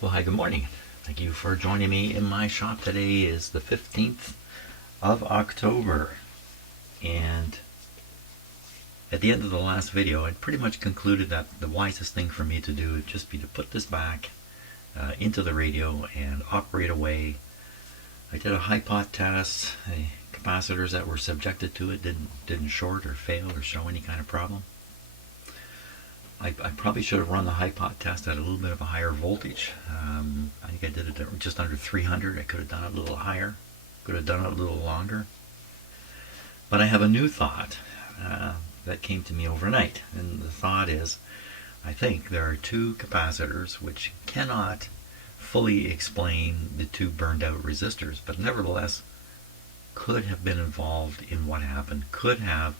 Well, hi, good morning. Thank you for joining me in my shop. Today is the 15th of October, and at the end of the last video, I pretty much concluded that the wisest thing for me to do would just be to put this back into the radio and operate away. I did a high pot test. The capacitors that were subjected to it didn't short or fail or show any kind of problem. I probably should have run the high pot test at a little bit of a higher voltage. I think I did it at just under 300. I could have done it a little higher, could have done it a little longer. But I have a new thought that came to me overnight, and the thought is, I think there are two capacitors which cannot fully explain the two burned out resistors, but nevertheless could have been involved in what happened, could have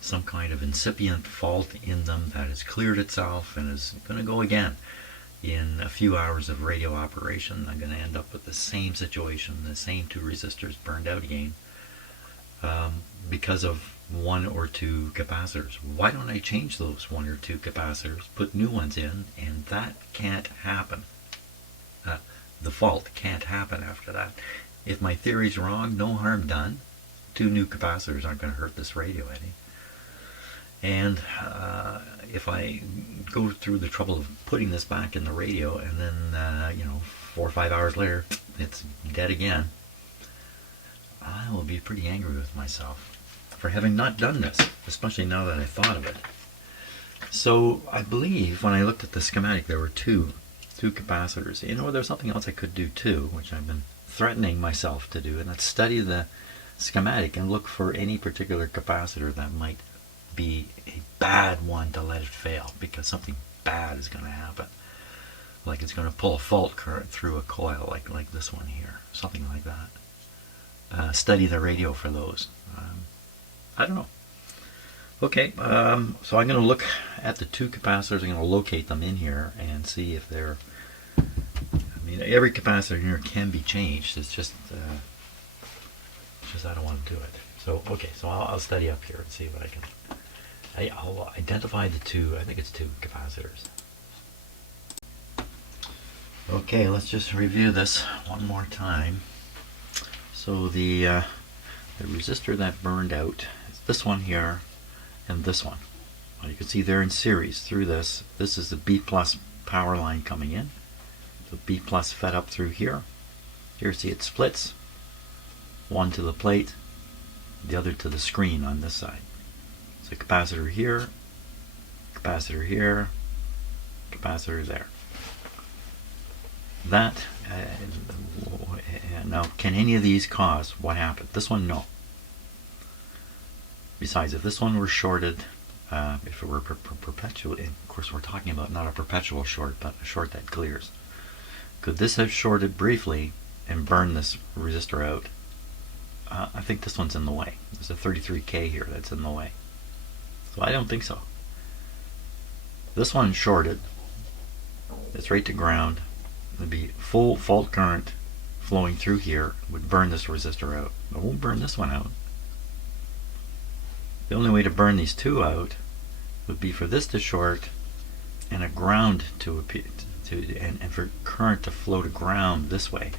some kind of incipient fault in them that has cleared itself and is going to go again. In a few hours of radio operation, I'm going to end up with the same situation, the same two resistors burned out again, because of one or two capacitors. Why don't I change those one or two capacitors, put new ones in, and that can't happen. The fault can't happen after that. If my theory's wrong, no harm done. Two new capacitors aren't going to hurt this radio any. And if I go through the trouble of putting this back in the radio and then, 4 or 5 hours later, it's dead again, I will be pretty angry with myself for having not done this, especially now that I thought of it. So I believe when I looked at the schematic, there were two capacitors. There's something else I could do too, which I've been threatening myself to do, and that's study the schematic and look for any particular capacitor that might be a bad one to let it fail, because something bad is going to happen, like it's going to pull a fault current through a coil like this one here, something like that. Study the radio for those. I don't know. Okay, so I'm going to look at the two capacitors. I'm going to locate them in here and see if they're, every capacitor here can be changed. It's just I don't want to do it. So okay, so I'll study up here and see what I can. I'll identify the two. I think it's two capacitors. Okay, let's just review this one more time. So the resistor that burned out is this one here and this one. Well, you can see they're in series through this. This is the B plus power line coming in. The B plus fed up through here. Here, see it splits. One to the plate, the other to the screen on this side. So capacitor here, capacitor here, capacitor there. That, now can any of these cause what happened? This one, no. Besides, if this one were shorted, if it were perpetual, of course we're talking about not a perpetual short, but a short that clears. Could this have shorted briefly and burned this resistor out? I think this one's in the way. There's a 33K here that's in the way. So I don't think so. This one shorted. It's right to ground. There'd be full fault current flowing through here. Would burn this resistor out. It won't burn this one out. The only way to burn these two out would be for this to short and a ground to appear, and for current to flow to ground this way.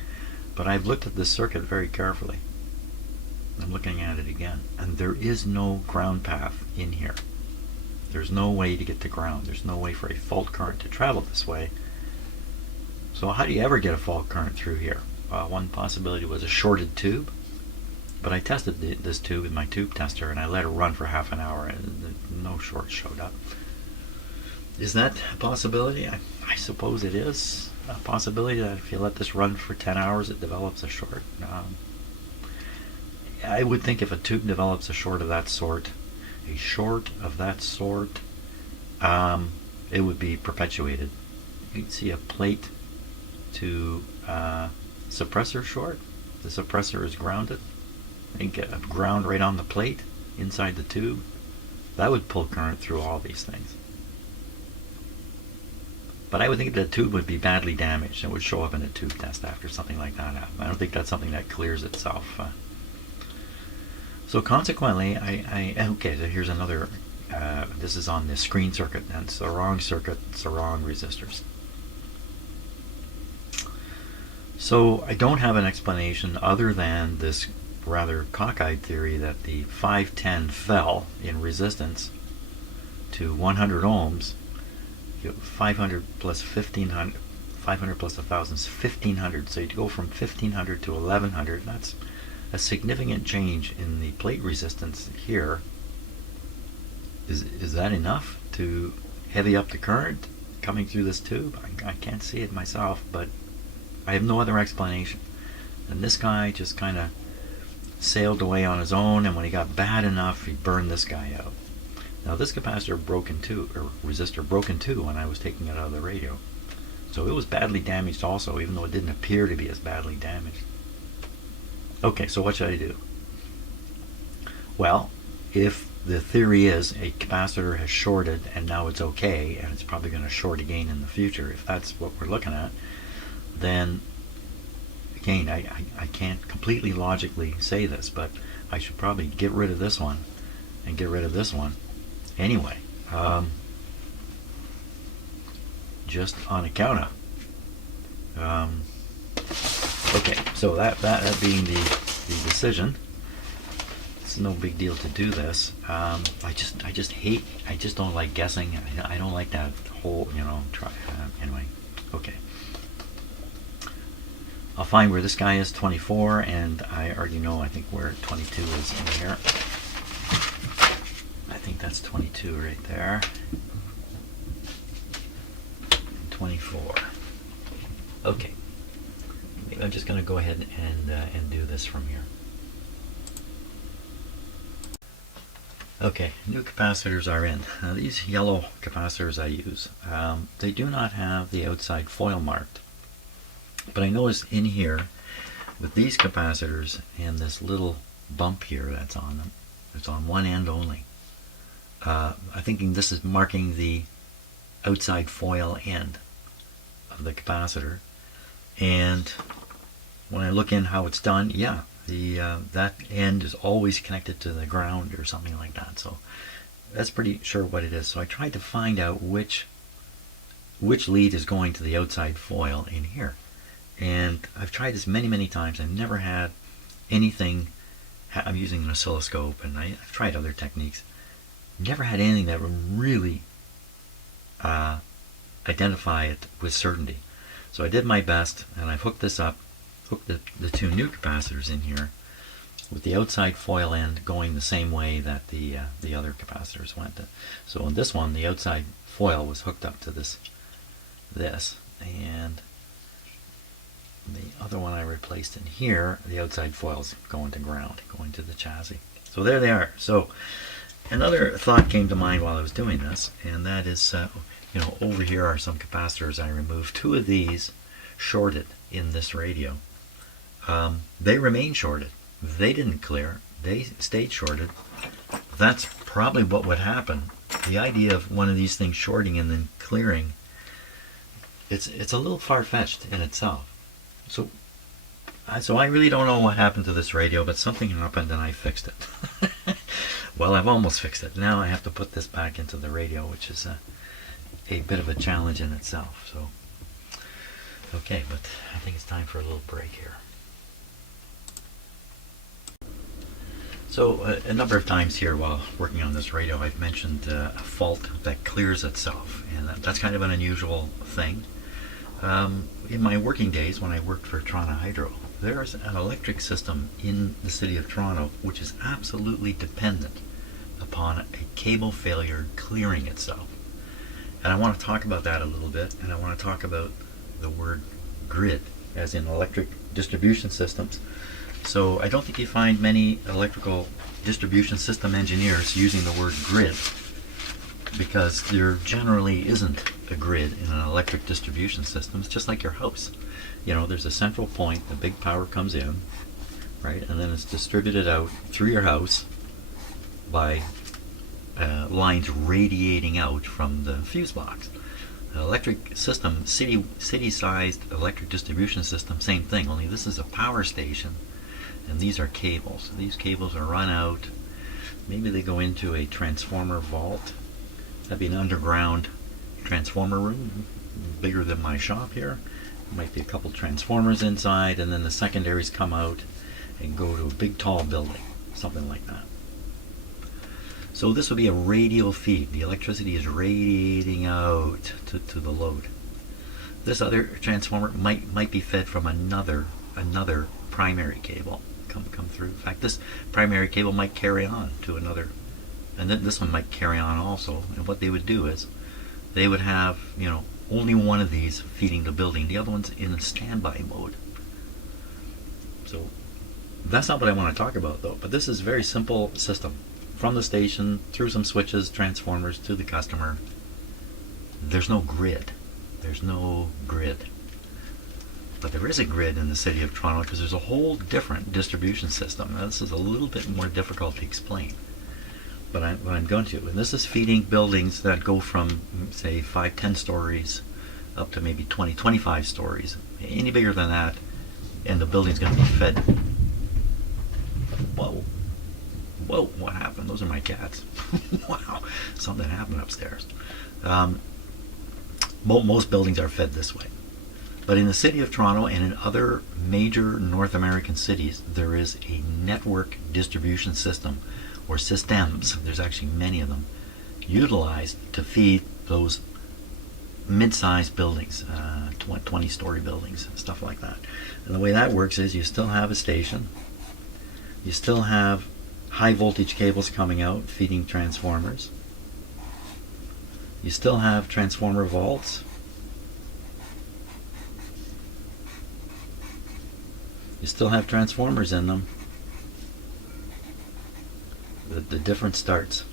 But I've looked at this circuit very carefully. I'm looking at it again, and there is no ground path in here. There's no way to get to ground. There's no way for a fault current to travel this way. So how do you ever get a fault current through here? One possibility was a shorted tube, but I tested this tube with my tube tester and I let it run for half an hour and no short showed up. Is that a possibility? I suppose it is a possibility that if you let this run for 10 hours it develops a short. I would think if a tube develops a short of that sort, it would be perpetuated. You can see a plate to suppressor short. The suppressor is grounded. You get a ground right on the plate inside the tube. That would pull current through all these things. But I would think the tube would be badly damaged and would show up in a tube test after something like that happened. I don't think that's something that clears itself. So consequently, okay, so here's another, this is on the screen circuit, and it's the wrong circuit, it's the wrong resistors. So I don't have an explanation other than this rather cockeyed theory that the 510 fell in resistance to 100 ohms. 500 plus 1500, 500 plus 1000 is 1500. So you go from 1500 to 1100. That's a significant change in the plate resistance here. Is that enough to heavy up the current coming through this tube? I can't see it myself, but I have no other explanation. And this guy just kind of sailed away on his own, and when he got bad enough, he burned this guy out. Now this capacitor broke in two, or resistor broke in two when I was taking it out of the radio. So it was badly damaged also, even though it didn't appear to be as badly damaged. Okay, so what should I do? Well, if the theory is a capacitor has shorted and now it's okay, and it's probably going to short again in the future, if that's what we're looking at, then again, I can't completely logically say this, but I should probably get rid of this one and get rid of this one anyway, just on account of. Okay, so that being the decision, it's no big deal to do this. I just don't like guessing. I don't like that whole, anyway. Okay. I'll find where this guy is, 24, and I already know, I think where 22 is in here. I think that's 22 right there. 24. Okay. Maybe I'm just going to go ahead and do this from here. Okay, new capacitors are in. Now these yellow capacitors I use, they do not have the outside foil marked. But I notice in here, with these capacitors and this little bump here that's on them, it's on one end only. I'm thinking this is marking the outside foil end of the capacitor. And when I look in how it's done, yeah, that end is always connected to the ground or something like that. So that's pretty sure what it is. So I tried to find out which lead is going to the outside foil in here. And I've tried this many times. I've never had anything. I'm using an oscilloscope, and I've tried other techniques. Never had anything that would really identify it with certainty. So I did my best, and I've hooked this up, hooked the two new capacitors in here, with the outside foil end going the same way that the other capacitors went. So in this one, the outside foil was hooked up to this, and the other one I replaced in here, the outside foil's going to ground, going to the chassis. So there they are. So another thought came to mind while I was doing this, and that is, over here are some capacitors I removed. Two of these shorted in this radio. They remain shorted. They didn't clear. They stayed shorted. That's probably what would happen. The idea of one of these things shorting and then clearing, it's a little far-fetched in itself. So I really don't know what happened to this radio, but something happened and I fixed it. Well, I've almost fixed it. Now I have to put this back into the radio, which is a bit of a challenge in itself. So, okay, but I think it's time for a little break here. So a number of times here while working on this radio, I've mentioned a fault that clears itself, and that's kind of an unusual thing. In my working days, when I worked for Toronto Hydro, there's an electric system in the city of Toronto which is absolutely dependent upon a cable failure clearing itself. And I want to talk about that a little bit, and I want to talk about the word grid, as in electric distribution systems. So I don't think you find many electrical distribution system engineers using the word grid, because there generally isn't a grid in an electric distribution system. It's just like your house. There's a central point, the big power comes in, right, and then it's distributed out through your house by lines radiating out from the fuse box. An electric system, city-sized electric distribution system, same thing, only this is a power station, and these are cables. These cables are run out. Maybe they go into a transformer vault. That'd be an underground transformer room, bigger than my shop here. Might be a couple transformers inside, and then the secondaries come out and go to a big tall building, something like that. So this would be a radial feed. The electricity is radiating out to the load. This other transformer might be fed from another primary cable come through. In fact, this primary cable might carry on to another, and then this one might carry on also. And what they would do is they would have, only one of these feeding the building. The other one's in a standby mode. So that's not what I want to talk about though. But this is a very simple system. From the station, through some switches, transformers, to the customer. There's no grid. There's no grid. But there is a grid in the city of Toronto because there's a whole different distribution system. Now, this is a little bit more difficult to explain. But I'm going to. And this is feeding buildings that go from, say, 5-10 stories up to maybe 20-25 stories. Any bigger than that, and the building's going to be fed. Whoa. Whoa, what happened? Those are my cats. Wow, something happened upstairs. Most buildings are fed this way. But in the city of Toronto and in other major North American cities, there is a network distribution system, or systems, there's actually many of them, utilized to feed those mid-sized buildings, 20-story buildings, stuff like that. And the way that works is you still have a station, you still have high voltage cables coming out feeding transformers. You still have transformer vaults. You still have transformers in them. The difference starts.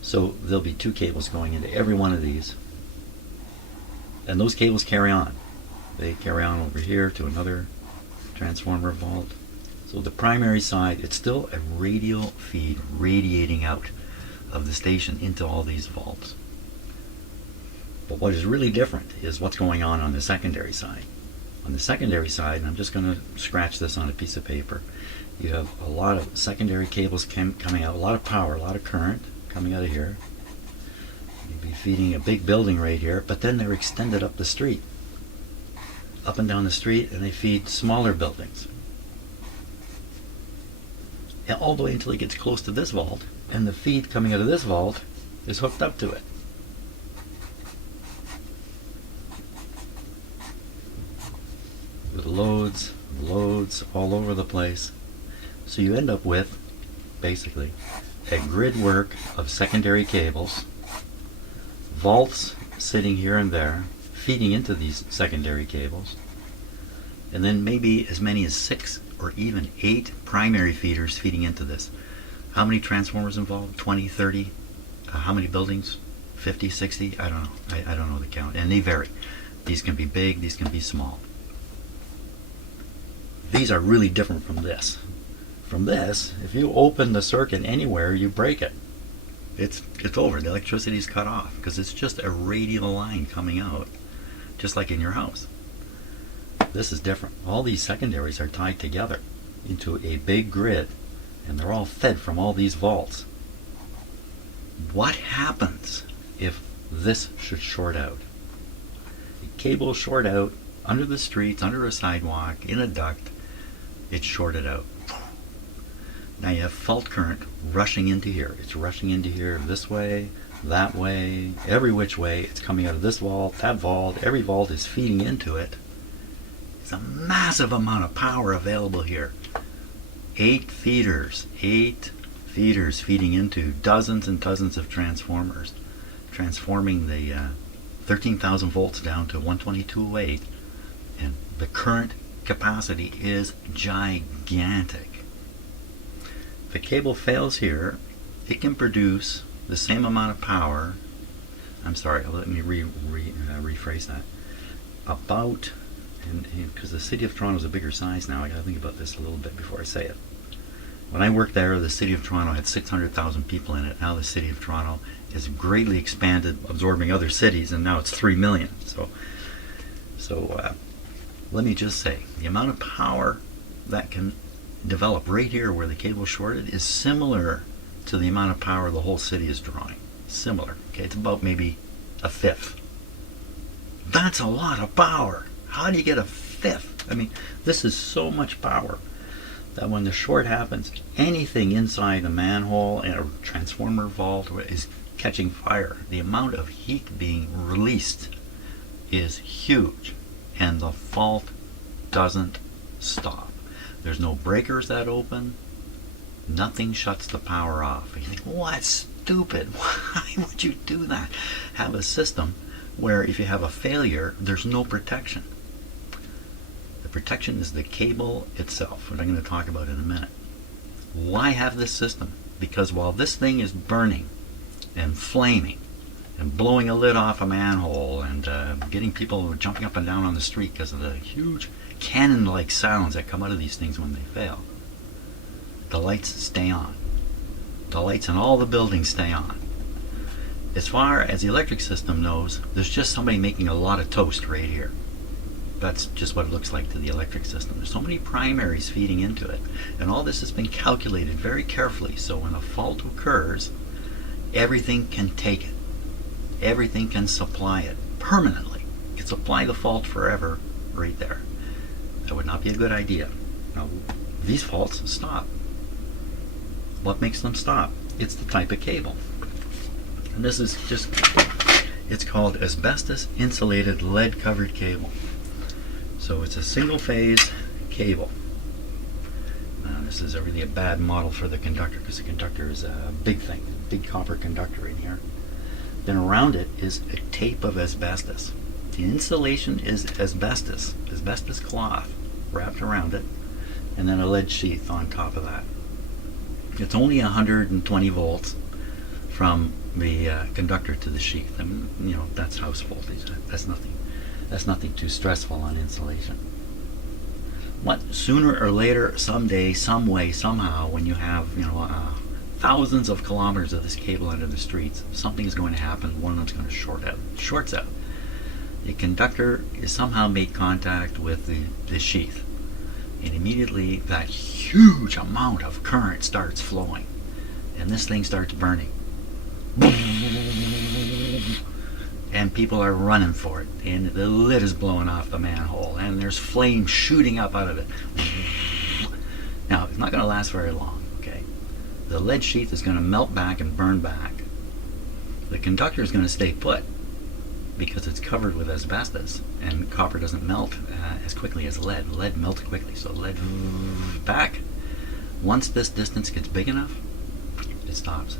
So there'll be 2 cables going into every one of these. And those cables carry on. They carry on over here to another transformer vault. So the primary side, it's still a radial feed radiating out of the station into all these vaults. But what is really different is what's going on the secondary side. On the secondary side, and I'm just going to scratch this on a piece of paper, you have a lot of secondary cables coming out, a lot of power, a lot of current coming out of here. You'd be feeding a big building right here, but then they're extended up the street, up and down the street, and they feed smaller buildings. All the way until it gets close to this vault, and the feed coming out of this vault is hooked up to it. With loads all over the place. So you end up with, basically, a grid work of secondary cables, vaults sitting here and there, feeding into these secondary cables, and then maybe as many as 6 or even 8 primary feeders feeding into this. How many transformers involved? 20, 30? How many buildings? 50, 60? I don't know. I don't know the count. And they vary. These can be big, these can be small. These are really different from this. From this, if you open the circuit anywhere, you break it. It's over. The electricity is cut off because it's just a radial line coming out, just like in your house. This is different. All these secondaries are tied together into a big grid, and they're all fed from all these vaults. What happens if this should short out? A cable short out under the streets, under a sidewalk, in a duct. It's shorted out. Now you have fault current rushing into here. It's rushing into here this way, that way, every which way. It's coming out of this vault, that vault. Every vault is feeding into it. It's a massive amount of power available here. 8 feeders feeding into dozens and dozens of transformers, transforming the 13,000 volts down to 122.08, and the current capacity is gigantic. If a cable fails here, it can produce the same amount of power. I'm sorry, let me rephrase that. About, because the city of Toronto is a bigger size now, I got to think about this a little bit before I say it. When I worked there, the city of Toronto had 600,000 people in it. Now the city of Toronto has greatly expanded, absorbing other cities, and now it's 3 million. So let me just say, the amount of power that can develop right here where the cable shorted is similar to the amount of power the whole city is drawing. Similar. Okay, it's about maybe a fifth. That's a lot of power. How do you get a fifth? I mean, this is so much power that when the short happens, anything inside a manhole and a transformer vault is catching fire. The amount of heat being released is huge, and the fault doesn't stop. There's no breakers that open. Nothing shuts the power off. You think, well, that's stupid. Why would you do that? Have a system where if you have a failure, there's no protection. The protection is the cable itself, which I'm going to talk about in a minute. Why have this system? Because while this thing is burning and flaming and blowing a lid off a manhole and getting people jumping up and down on the street because of the huge cannon-like sounds that come out of these things when they fail, the lights stay on. The lights in all the buildings stay on. As far as the electric system knows, there's just somebody making a lot of toast right here. That's just what it looks like to the electric system. There's so many primaries feeding into it, and all this has been calculated very carefully, so when a fault occurs, everything can take it. Everything can supply it permanently. It can supply the fault forever right there. That would not be a good idea. Now, these faults stop. What makes them stop? It's the type of cable. And this is just, it's called asbestos insulated lead covered cable. So it's a single phase cable. This is really a bad model for the conductor because the conductor is a big thing, big copper conductor in here. Then around it is a tape of asbestos. The insulation is asbestos cloth wrapped around it, and then a lead sheath on top of that. It's only 120 volts from the conductor to the sheath. I mean, you know, that's house voltage. That's nothing too stressful on insulation. What sooner or later, someday, some way, somehow, when you have, you know, thousands of kilometers of this cable under the streets, something is going to happen. One of them's going to shorts out. The conductor is somehow made contact with the sheath, and immediately that huge amount of current starts flowing, and this thing starts burning. And people are running for it, and the lid is blowing off the manhole, and there's flame shooting up out of it. Now, it's not going to last very long, okay? The lead sheath is going to melt back and burn back. The conductor is going to stay put because it's covered with asbestos, and copper doesn't melt as quickly as lead. Lead melts quickly, so lead back. Once this distance gets big enough, it stops.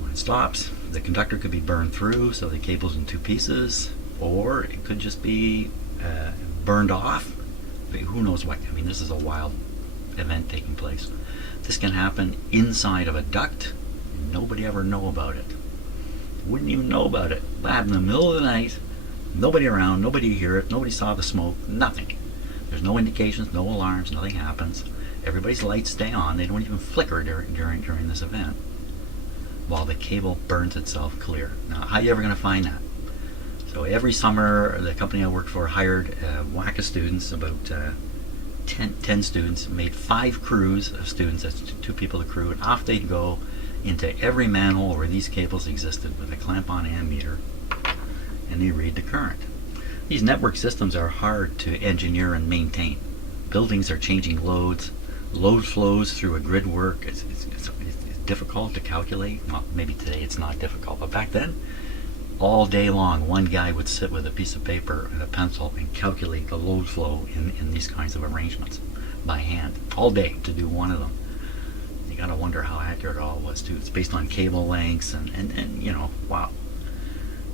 When it stops, the conductor could be burned through, so the cable's in two pieces, or it could just be burned off. But who knows what? I mean, this is a wild event taking place. This can happen inside of a duct, and nobody ever know about it. Wouldn't even know about it. It happened in the middle of the night, nobody around, nobody hear it, nobody saw the smoke, nothing. There's no indications, no alarms, nothing happens. Everybody's lights stay on. They don't even flicker during this event, while the cable burns itself clear. Now, how are you ever going to find that? So every summer, the company I worked for hired a whack of students, about 10 students, made 5 crews of students, that's 2 people a crew, and off they'd go into every manhole where these cables existed with a clamp-on ammeter, and they read the current. These network systems are hard to engineer and maintain. Buildings are changing loads. Load flows through a grid work. It's difficult to calculate. Well, maybe today it's not difficult, but back then, all day long, one guy would sit with a piece of paper and a pencil and calculate the load flow in these kinds of arrangements by hand, all day to do one of them. You gotta wonder how accurate it all was too. It's based on cable lengths and you know, wow.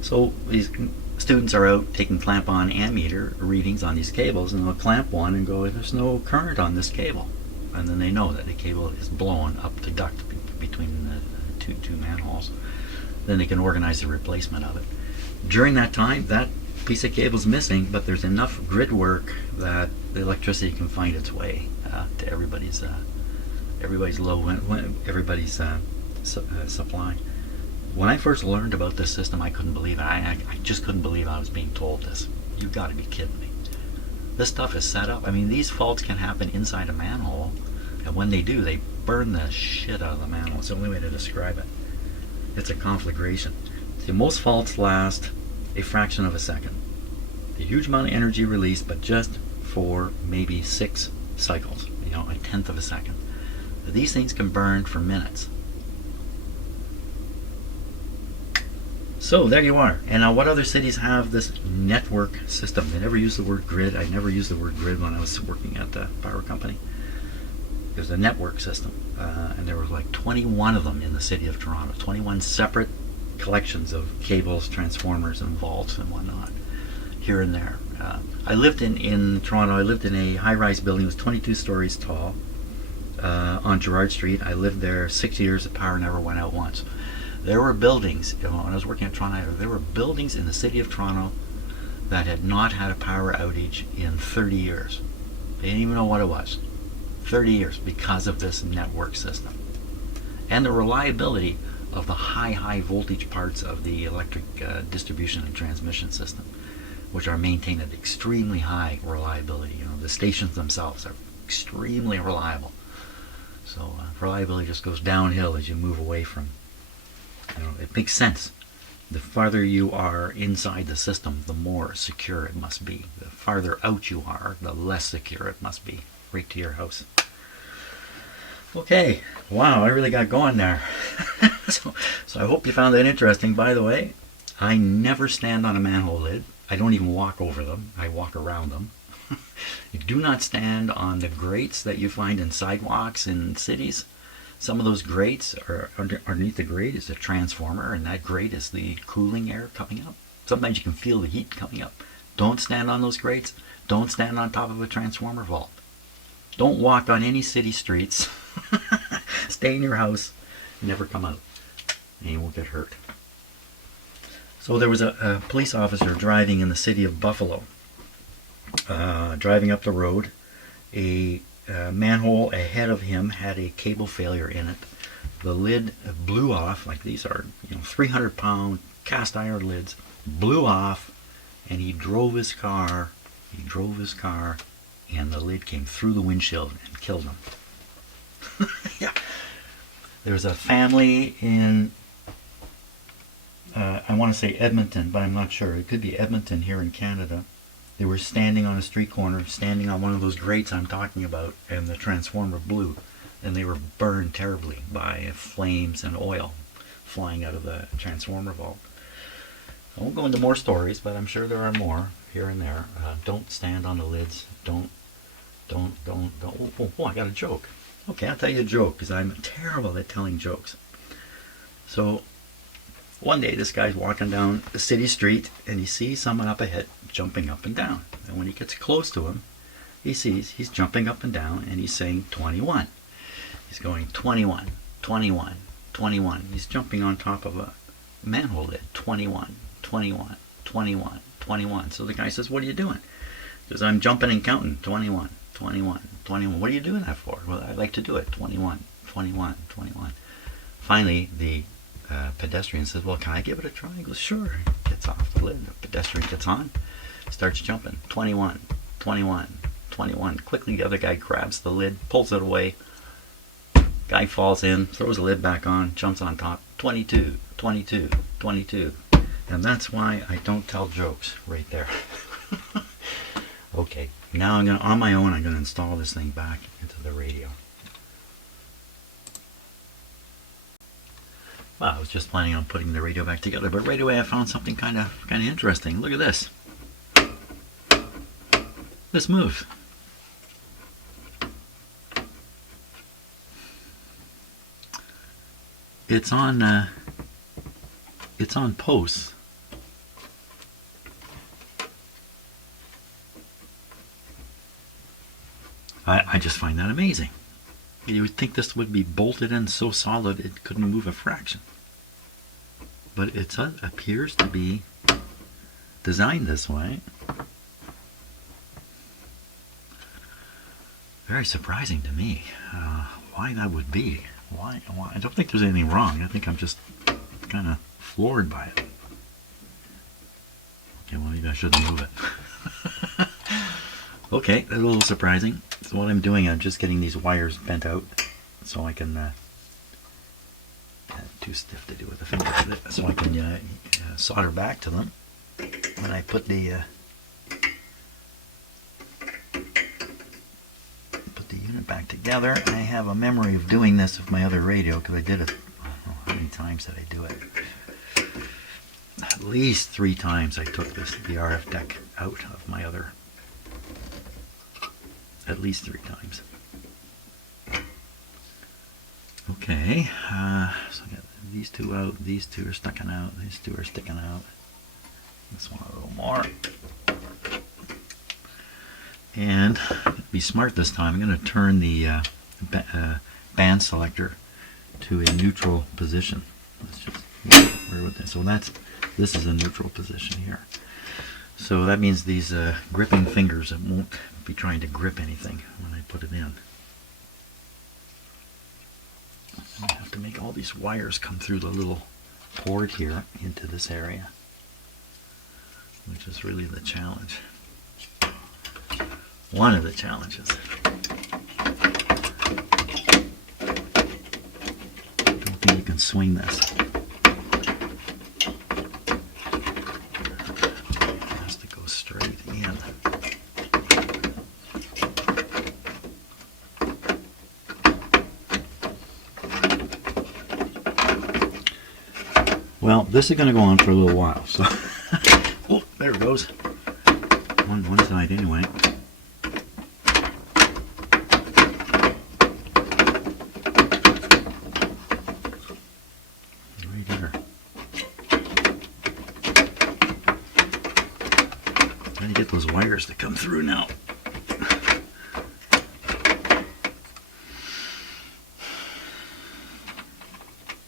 So these students are out taking clamp-on ammeter readings on these cables, and they'll clamp one and go, there's no current on this cable. And then they know that the cable is blown up the duct between the two manholes. Then they can organize the replacement of it. During that time, that piece of cable is missing, but there's enough grid work that the electricity can find its way to everybody's supply. When I first learned about this system, I couldn't believe it. I just couldn't believe I was being told this. You've got to be kidding me. This stuff is set up. I mean, these faults can happen inside a manhole, and when they do, they burn the shit out of the manhole. It's the only way to describe it. It's a conflagration. See, most faults last a fraction of a second. A huge amount of energy released, but just for maybe 6 cycles, you know, a tenth of a second. These things can burn for minutes. So there you are. And now what other cities have this network system? They never use the word grid. I never used the word grid when I was working at the power company. There's a network system, and there were like 21 of them in the city of Toronto. 21 separate collections of cables, transformers, and vaults and whatnot, here and there. I lived in Toronto. I lived in a high-rise building. It was 22 stories tall on Gerrard Street. I lived there 6 years. The power never went out once. There were buildings, you know, when I was working at Toronto, there were buildings in the city of Toronto that had not had a power outage in 30 years. They didn't even know what it was. 30 years because of this network system. And the reliability of the high voltage parts of the electric distribution and transmission system, which are maintained at extremely high reliability. You know, the stations themselves are extremely reliable. So reliability just goes downhill as you move away from, you know, it makes sense. The farther you are inside the system, the more secure it must be. The farther out you are, the less secure it must be, right to your house. Okay, wow, I really got going there. So I hope you found that interesting. By the way, I never stand on a manhole lid. I don't even walk over them. I walk around them. You do not stand on the grates that you find in sidewalks in cities. Some of those grates are underneath the grate is a transformer, and that grate is the cooling air coming up. Sometimes you can feel the heat coming up. Don't stand on those grates. Don't stand on top of a transformer vault. Don't walk on any city streets. Stay in your house. Never come out, and you won't get hurt. So there was a police officer driving in the city of Buffalo, driving up the road. A manhole ahead of him had a cable failure in it. The lid blew off, like these are, you know, 300-pound cast iron lids, blew off, and he drove his car, and the lid came through the windshield and killed him. Yeah. There's a family in, I want to say Edmonton, but I'm not sure. It could be Edmonton here in Canada. They were standing on a street corner, standing on one of those grates I'm talking about, and the transformer blew, and they were burned terribly by flames and oil flying out of the transformer vault. I won't go into more stories, but I'm sure there are more here and there. Don't stand on the lids. Don't. Oh, I got a joke. Okay, I'll tell you a joke, because I'm terrible at telling jokes. So, one day this guy's walking down the city street, and he sees someone up ahead jumping up and down. And when he gets close to him, he sees he's jumping up and down, and he's saying 21. He's going 21, 21, 21. He's jumping on top of a manhole lid. 21, 21, 21, 21. So the guy says, what are you doing? He says, I'm jumping and counting. 21, 21, 21. What are you doing that for? Well, I like to do it. 21, 21, 21. Finally, the pedestrian says, well, can I give it a try? He goes, sure. Gets off the lid. The pedestrian gets on, starts jumping. 21, 21, 21. Quickly, the other guy grabs the lid, pulls it away. Guy falls in, throws the lid back on, jumps on top. 22, 22, 22. And that's why I don't tell jokes right there. Okay, now I'm on my own, I'm going to install this thing back into the radio. Well, I was just planning on putting the radio back together, but right away I found something kind of interesting. Look at this. This moves. It's on posts. I just find that amazing. You would think this would be bolted in so solid it couldn't move a fraction. But it appears to be designed this way. Very surprising to me. Why that would be. Why? I don't think there's anything wrong. I think I'm just kind of floored by it. Okay, well, maybe I shouldn't move it. Okay, that's a little surprising. So what I'm doing, I'm just getting these wires bent out so I can, too stiff to do with the finger, so I can solder back to them. I put the unit back together. I have a memory of doing this with my other radio because I did it. I don't know how many times did I do it. At least 3 times I took the RF deck out of my other. At least 3 times. Okay, so I got these 2 out, these 2 are sticking out, these 2 are sticking out. This one a little more. And be smart this time. I'm going to turn the band selector to a neutral position. Let's just where with this. So this is a neutral position here. So that means these gripping fingers won't be trying to grip anything when I put it in. I have to make all these wires come through the little port here into this area, which is really the challenge. One of the challenges. I don't think you can swing this. It has to go straight in. Well, this is going to go on for a little while, so oh, there it goes. One side anyway. Right here. Trying to get those wires to come through now.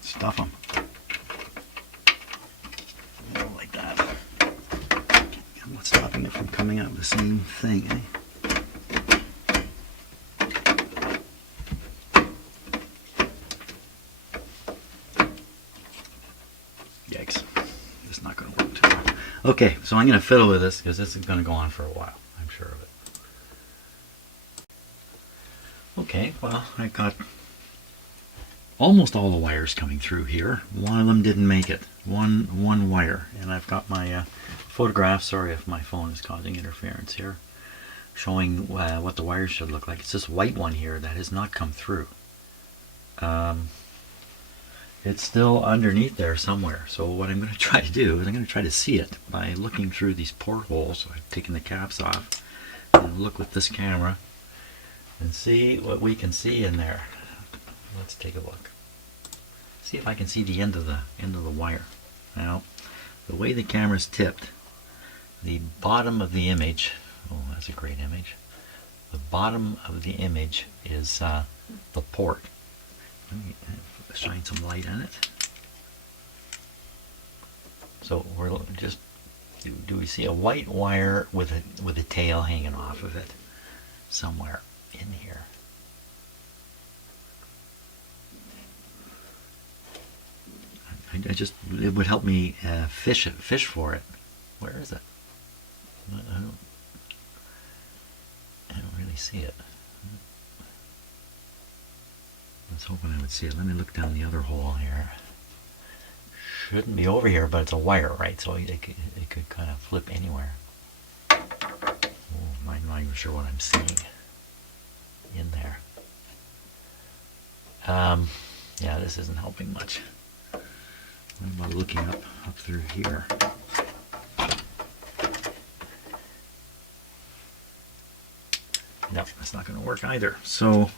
Stuff them. It from coming out of the same thing, eh? Yikes. It's not going to work too well. Okay, so I'm going to fiddle with this because this is going to go on for a while. I'm sure of it. Okay, well, I got almost all the wires coming through here. One of them didn't make it. One wire. And I've got my photograph, sorry if my phone is causing interference here, showing what the wires should look like. It's this white one here that has not come through. It's still underneath there somewhere. So what I'm going to try to do is I'm going to try to see it by looking through these portholes. I've taken the caps off and look with this camera and see what we can see in there. Let's take a look. See if I can see the end of the wire. Now, the way the camera's tipped, the bottom of the image, oh, that's a great image. The bottom of the image is the port. Let me shine some light on it. So we're just, do we see a white wire with a tail hanging off of it somewhere in here? It would help me fish for it. Where is it? I don't really see it. I was hoping I would see it. Let me look down the other hole here. Shouldn't be over here, but it's a wire, right? So it could kind of flip anywhere. Oh, I'm not even sure what I'm seeing in there. Yeah, this isn't helping much. What about looking up through here? No, that's not going to work either. So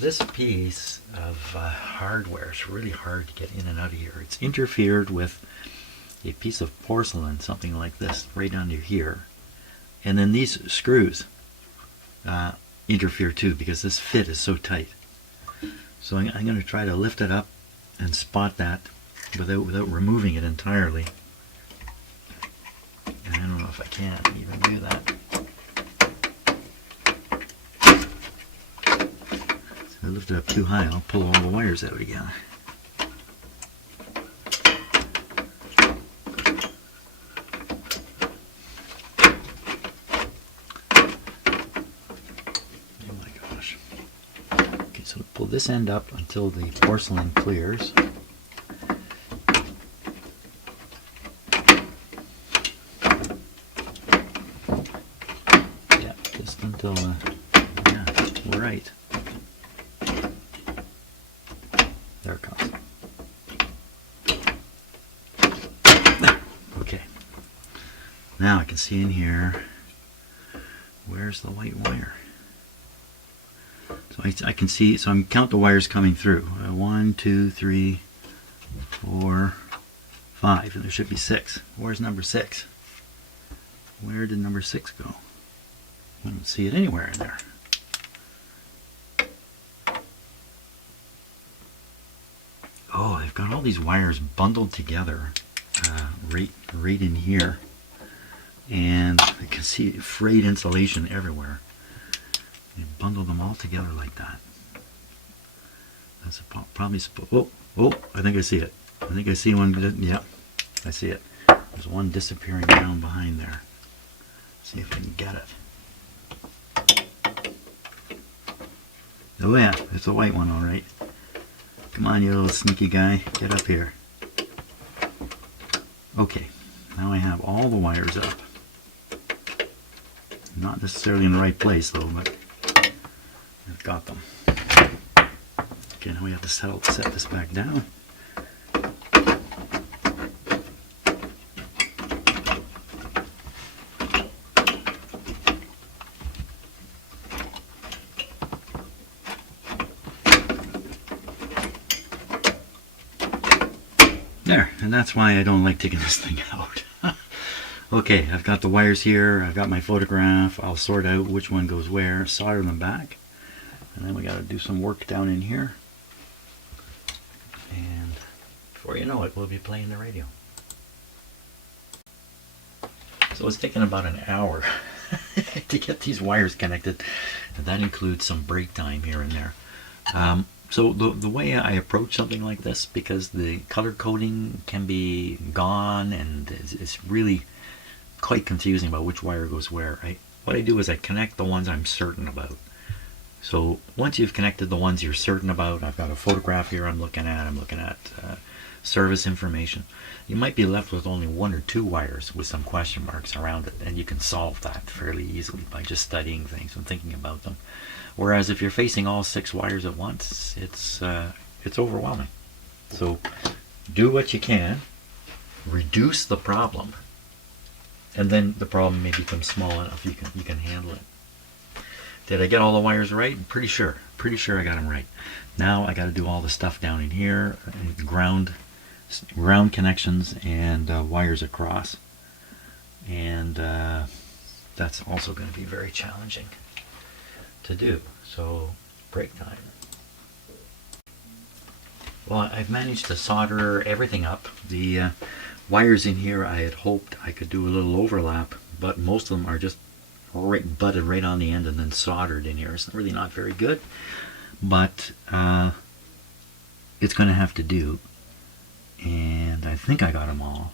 this piece of hardware is really hard to get in and out of here. It's interfered with a piece of porcelain, something like this, right under here. And then these screws interfere too because this fit is so tight. So I'm going to try to lift it up and spot that without removing it entirely. And I don't know if I can even do that. So if I lift it up too high, I'll pull all the wires out again. So pull this end up until the porcelain clears. until, yeah, we're right. There it comes. Okay. Now I can see in here, where's the white wire? So I can see, so I'm count the wires coming through. 1, 2, 3, 4, 5, and there should be 6. Where's number 6? Where did number 6 go? I don't see it anywhere in there. Oh, they've got all these wires bundled together right in here. And I can see frayed insulation everywhere. They bundle them all together like that. That's probably oh, I think I see it. I think I see one. Yep, I see it. There's one disappearing down behind there. See if I can get it. Oh yeah, it's a white one, all right. Come on, you little sneaky guy, get up here. Okay, now I have all the wires up. Not necessarily in the right place though, but I've got them. Okay, now we have to set this back down. There, and that's why I don't like taking this thing out. Okay, I've got the wires here, I've got my photograph, I'll sort out which one goes where, solder them back, and then we got to do some work down in here. And before you know it, we'll be playing the radio. So it's taken about an hour to get these wires connected, and that includes some break time here and there. So the way I approach something like this, because the color coding can be gone and it's really quite confusing about which wire goes where, what I do is I connect the ones I'm certain about. So once you've connected the ones you're certain about, I've got a photograph here I'm looking at service information. You might be left with only 1 or 2 wires with some question marks around it, and you can solve that fairly easily by just studying things and thinking about them. Whereas if you're facing all 6 wires at once, it's overwhelming. So do what you can, reduce the problem, and then the problem may become small enough you can handle it. Did I get all the wires right? Pretty sure I got them right. Now I got to do all the stuff down in here, ground connections and wires across, and that's also going to be very challenging to do. So break time. Well, I've managed to solder everything up. The wires in here, I had hoped I could do a little overlap, but most of them are just butted right on the end and then soldered in here. It's really not very good, but it's going to have to do. And I think I got them all.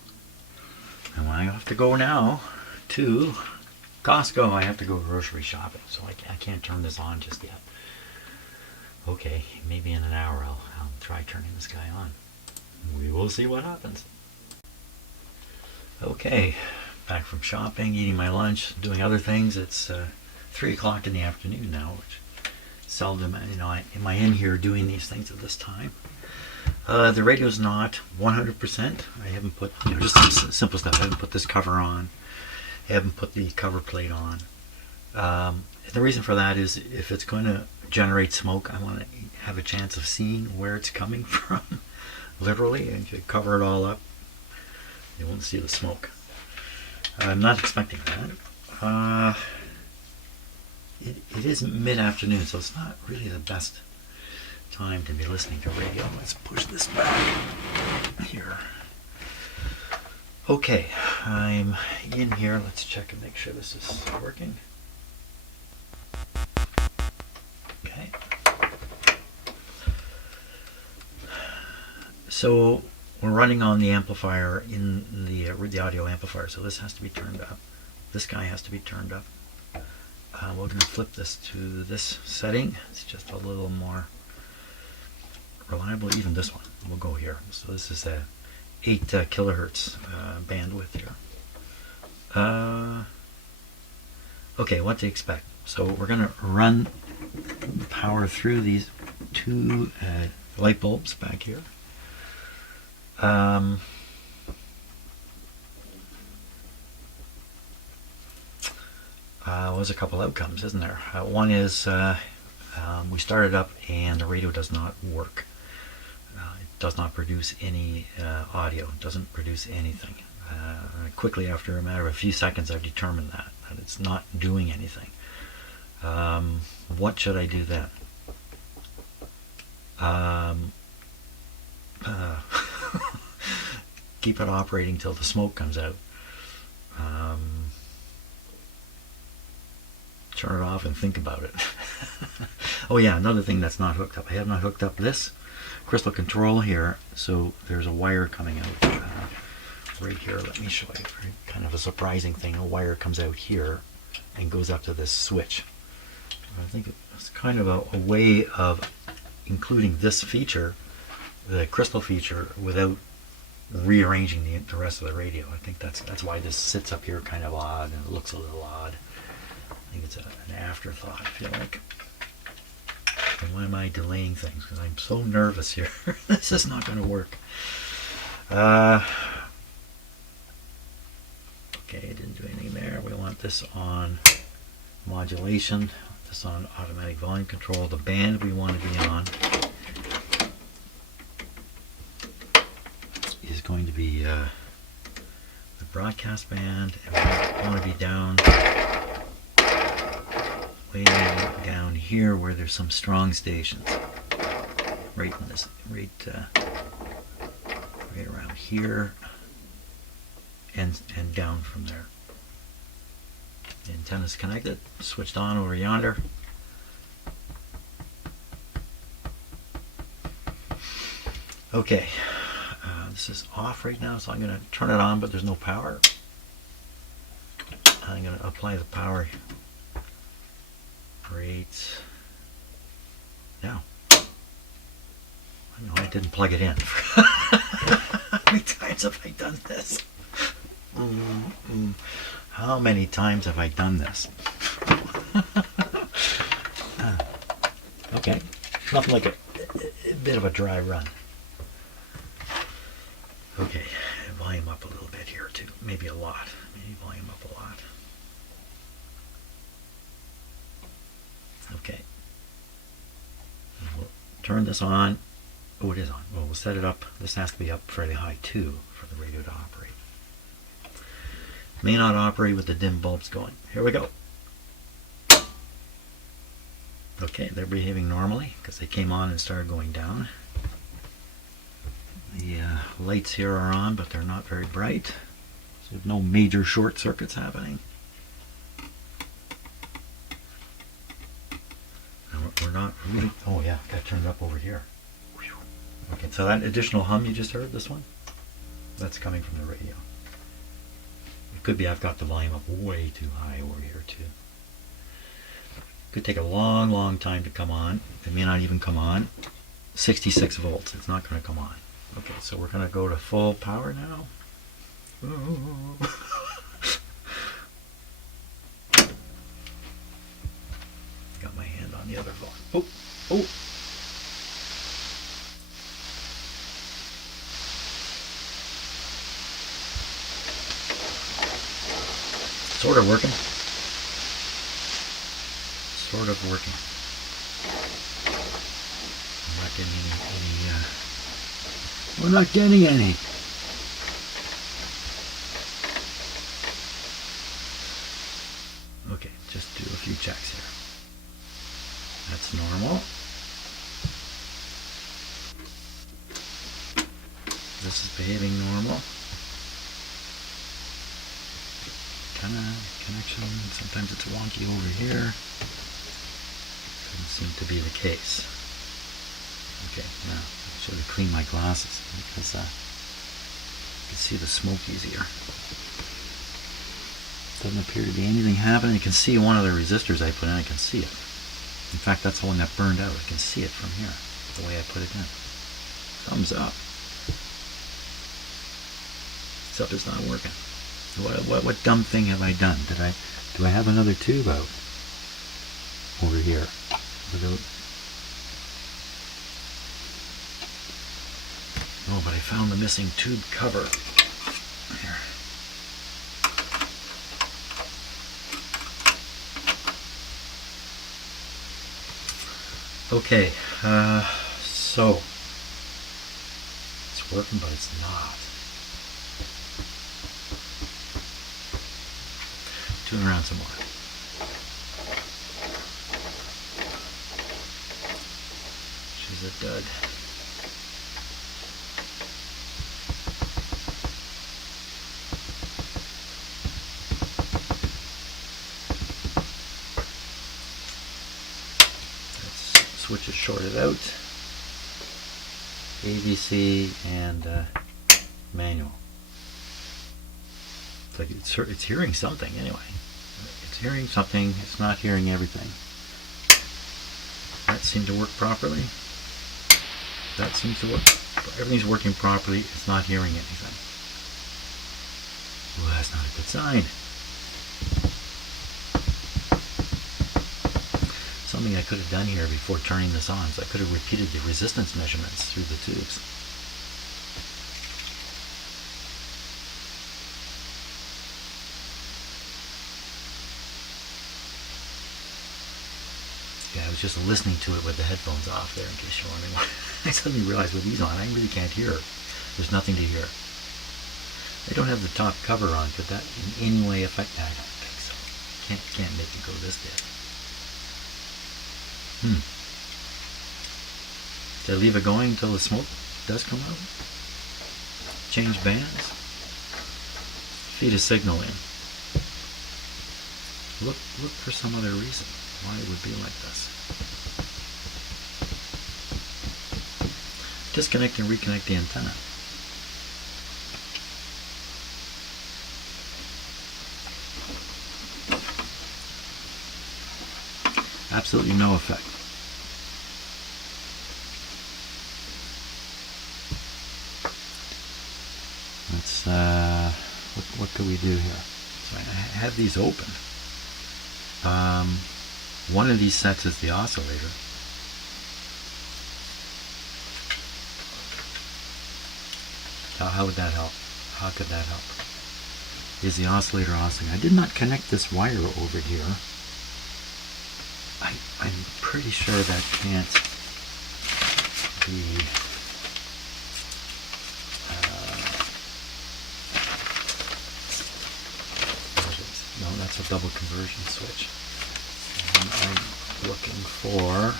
And I have to go now to Costco. I have to go grocery shopping, so I can't turn this on just yet. Okay, maybe in an hour I'll try turning this guy on. We will see what happens. Okay, back from shopping, eating my lunch, doing other things. It's 3 o'clock in the afternoon now, which seldom, am I in here doing these things at this time. The radio's not 100%. I haven't put, just some simple stuff. I haven't put this cover on. I haven't put the cover plate on. The reason for that is if it's going to generate smoke, I want to have a chance of seeing where it's coming from. Literally, and if you cover it all up, you won't see the smoke. I'm not expecting that. It is mid-afternoon, so it's not really the best time to be listening to radio. Let's push this back here. Okay, I'm in here. Let's check and make sure this is working. Okay. So we're running on the amplifier in the audio amplifier, so this has to be turned up. This guy has to be turned up. We're going to flip this to this setting. It's just a little more reliable. Even this one, we'll go here. So this is a 8 kilohertz bandwidth here. Okay, what to expect? So we're going to run the power through these two light bulbs back here. There's a couple outcomes, isn't there? One is we start it up and the radio does not work. It does not produce any audio. It doesn't produce anything. Quickly, after a matter of a few seconds, I've determined that it's not doing anything. What should I do then? Keep it operating till the smoke comes out. Turn it off and think about it. Oh yeah, another thing that's not hooked up. I have not hooked up this crystal control here, so there's a wire coming out right here. Let me show you. Kind of a surprising thing. A wire comes out here and goes up to this switch. I think it's kind of a way of including this feature, the crystal feature, without rearranging the rest of the radio. I think that's why this sits up here kind of odd and it looks a little odd. I think it's an afterthought, I feel like. And why am I delaying things? Because I'm so nervous here. This is not going to work. Okay, it didn't do anything there. We want this on modulation, this on automatic volume control. The band we want to be on is going to be the broadcast band, and we want to be down, way down here where there's some strong stations. Right in this, right around here, and down from there. The antenna's connected, switched on over yonder. Okay, this is off right now, so I'm going to turn it on, but there's no power. I'm going to apply the power right now. I know I didn't plug it in. How many times have I done this? How many times have I done this? Okay, nothing like a bit of a dry run. Okay, volume up a little bit here too. Maybe a lot. Maybe volume up a lot. Okay. And we'll turn this on. Oh, it is on. Well, we'll set it up. This has to be up fairly high too for the radio to operate. May not operate with the dim bulbs going. Here we go. Okay, they're behaving normally because they came on and started going down. The lights here are on, but they're not very bright. So no major short circuits happening. And we're not really... Oh yeah, got to turn it up over here. Okay, so that additional hum you just heard, this one, that's coming from the radio. It could be I've got the volume up way too high over here too. Could take a long time to come on. It may not even come on. 66 volts, it's not going to come on. Okay, so we're going to go to full power now. Got my hand on the other volume. Oh! Sort of working. Sort of working. I'm not getting any we're not getting any. Okay, just do a few checks here. That's normal. This is behaving normal. Kind of connection. Sometimes it's wonky over here. Doesn't seem to be the case. Okay, now I should have cleaned my glasses because I can see the smoke easier. Doesn't appear to be anything happening. You can see one of the resistors I put in. I can see it. In fact, that's the one that burned out. I can see it from here, the way I put it in. Thumbs up. Except it's not working. What dumb thing have I done? Do I have another tube out? over here without. Oh, but I found the missing tube cover. Here. Okay, so it's working, but it's not. Tune around some more. She's a dud. Switch is shorted out. ABC and manual. It's like it's hearing something anyway. It's hearing something. It's not hearing everything. That seemed to work properly. That seems to work. Everything's working properly. It's not hearing anything. Well, that's not a good sign. Something I could have done here before turning this on, so I could have repeated the resistance measurements through the tubes. Yeah, I was just listening to it with the headphones off there, in case you're wondering why. I suddenly realized with these on, I really can't hear. There's nothing to hear. I don't have the top cover on. Could that in any way affect that? I don't think so. Can't make it go this dead. Did I leave it going until the smoke does come out? Change bands? Feed a signal in. Look for some other reason why it would be like this. Disconnect and reconnect the antenna. Absolutely no effect. Let's what could we do here? So I have these open. One of these sets is the oscillator. How would that help? How could that help? Is the oscillator oscillating? I did not connect this wire over here. I'm pretty sure that can't be no, that's a double conversion switch. And I'm looking for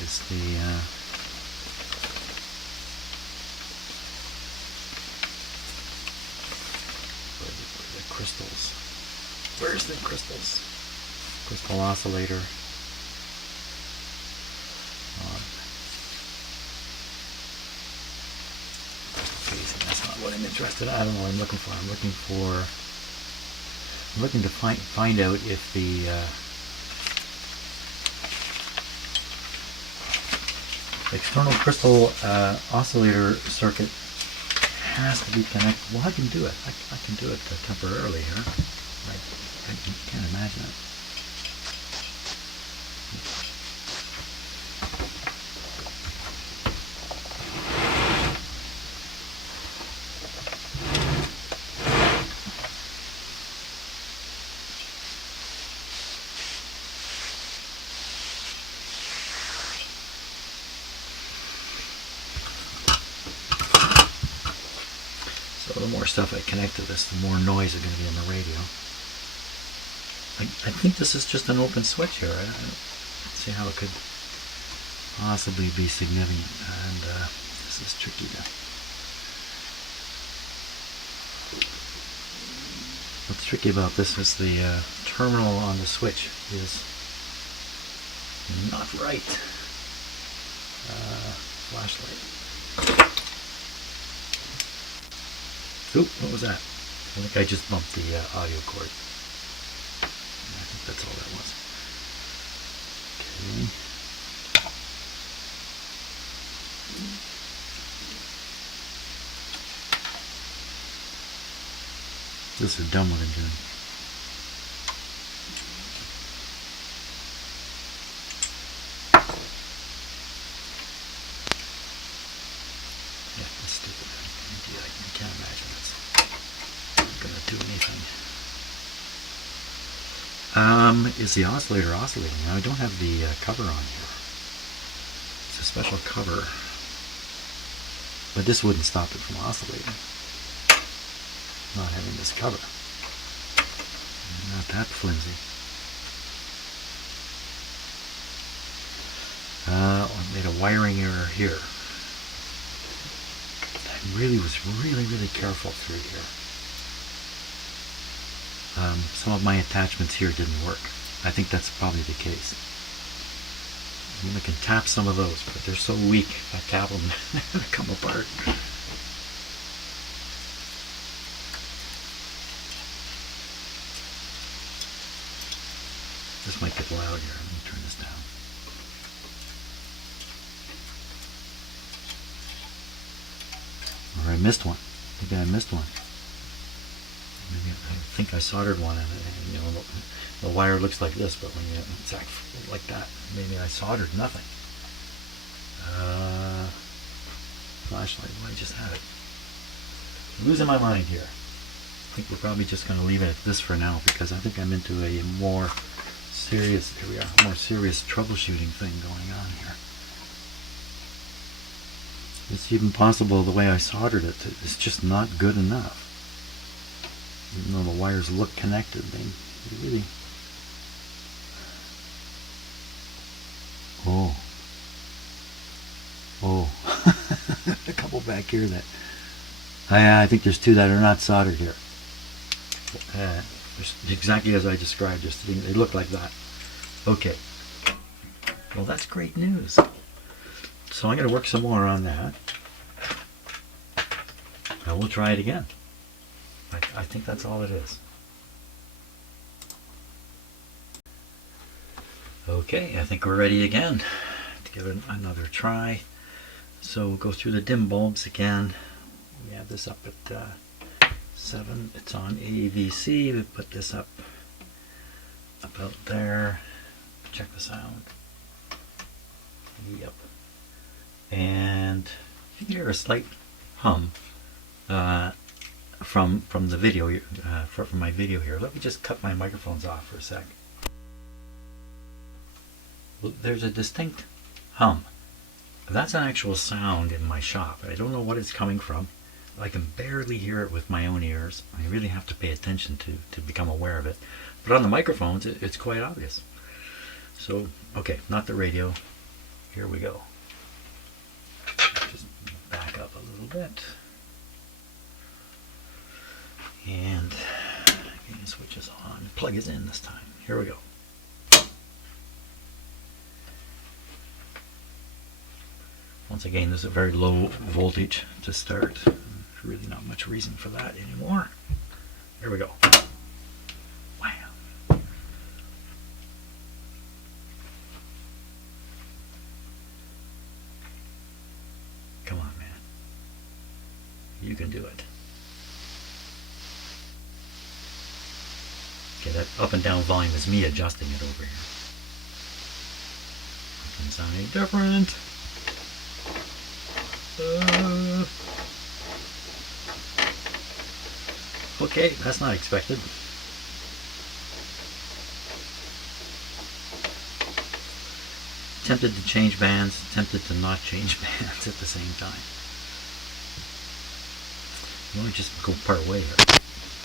is the crystals. Where's the crystals? Crystal oscillator. That's not what I'm interested in. I don't know what I'm looking for. I'm looking to find out if the external crystal oscillator circuit has to be connected. Well, I can do it. I can do it temporarily here. I can't imagine it. So the more stuff I connect to this, the more noise is going to be in the radio. I think this is just an open switch here. I don't see how it could possibly be significant, and this is tricky to. What's tricky about this is the terminal on the switch is not right. Flashlight. Oop, what was that? I think I just bumped the audio cord. I think that's all that was. Okay. This is dumb what I'm doing. Is the oscillator oscillating? Now I don't have the cover on here. It's a special cover. But this wouldn't stop it from oscillating. Not having this cover. Not that flimsy. I made a wiring error here. I really was really careful through here. Some of my attachments here didn't work. I think that's probably the case. I can tap some of those, but they're so weak. If I tap them, they come apart. This might get loud here. Let me turn this down. Or I missed one. Maybe I missed one. Maybe I think I soldered one, and you know, the wire looks like this, but when it's like that, maybe I soldered nothing. Flashlight. Well, I just had it. I'm losing my mind here. I think we're probably just going to leave it at this for now, because I think I'm into a more serious, here we are, more serious troubleshooting thing going on here. It's even possible the way I soldered it, it's just not good enough. Even though the wires look connected, they really... Oh. A couple back here that... I think there's two that are not soldered here. Exactly as I described, just they look like that. Okay. Well, that's great news. So I'm going to work some more on that. And we'll try it again. I think that's all it is. Okay, I think we're ready again to give it another try. So we'll go through the dim bulbs again. We have this up at 7. It's on AVC. We put this up about there. Check the sound. Yep. And you can hear a slight hum from the video, from my video here. Let me just cut my microphones off for a sec. There's a distinct hum. That's an actual sound in my shop. I don't know what it's coming from. I can barely hear it with my own ears. I really have to pay attention to become aware of it. But on the microphones, it's quite obvious. So, okay, not the radio. Here we go. Just back up a little bit. And getting the switches on. Plug is in this time. Here we go. Once again, this is a very low voltage to start. There's really not much reason for that anymore. Here we go. Wow. Come on, man. You can do it. Okay, that up and down volume is me adjusting it over here. It can sound any different. Okay, that's not expected. Tempted to change bands, tempted to not change bands at the same time. Let me just go part way here.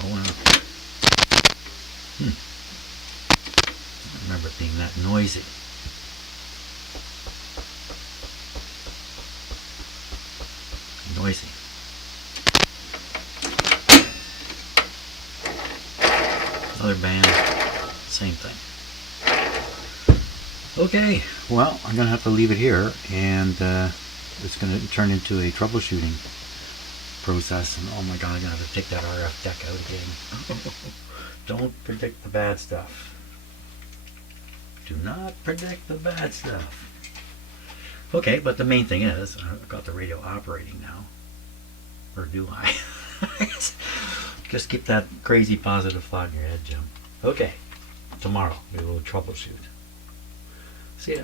Oh wow. I remember it being that noisy. Noisy. Other band, same thing. Okay, well, I'm going to have to leave it here, and it's going to turn into a troubleshooting process. And oh my god, I'm going to have to take that RF deck out again. Don't predict the bad stuff. Do not predict the bad stuff. Okay, but the main thing is, I've got the radio operating now. Or do I? Just keep that crazy positive thought in your head, Jim. Okay, tomorrow we will troubleshoot. See ya.